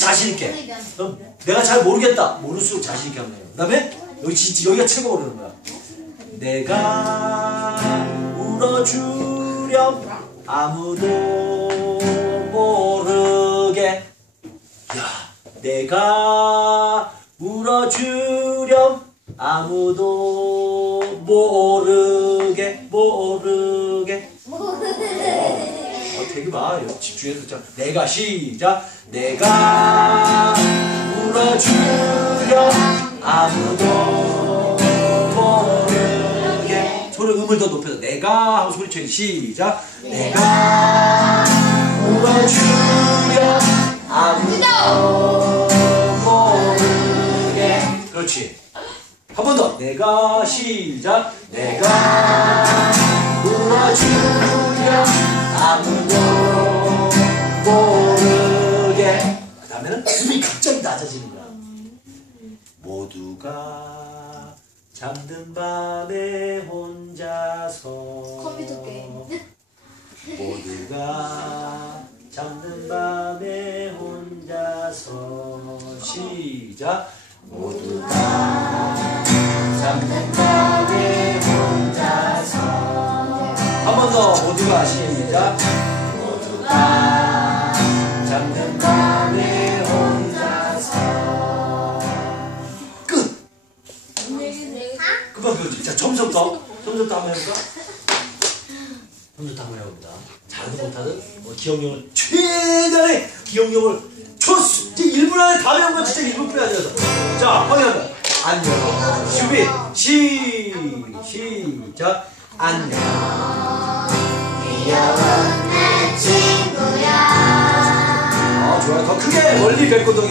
자신 있게. 그럼 내가 잘 모르겠다. 모를수록 자신 있게 하면 돼요. 그 다음에 여기 진짜 여기가 최고 어려운 거야. 내가 울어주렴 아무도 모르게. 야, 내가 울어주렴 아무도 모르게 모르게. 어, 되게 봐. 집중해서 자, 내가 시작. 내가 울어주렴 아무도 모르게. 소리 음을 더 높여서 내가 하고 소리쳐 시작. 내가 울어주렴 아무도 모르게. 그렇지. 한 번 더. 내가 시작. 내가 다음에는 음이 갑자기 낮아지는 거야. 모두가 잠든 밤에 혼자서 컴퓨터 게임. 모두가 잠든 밤에 혼자서 시작 모두가 잠든 밤에 혼자서 한 번 더 모두가 시작 모두가 잠든 밤에 그만 배우지 자. 점수부터 점수부터 한번 해볼까? 점수부터 한번 해봅니다. 잘하든 못하든 뭐 기억력을 최대한의 기억력을 초스 1분 안에 다 외운 건 진짜 1분뿐이 아니어서 자 확인합니다 안녕. 준비. 시 시작. 안녕. 내 친구야 아 좋아요. 더 크게 멀리 백고동이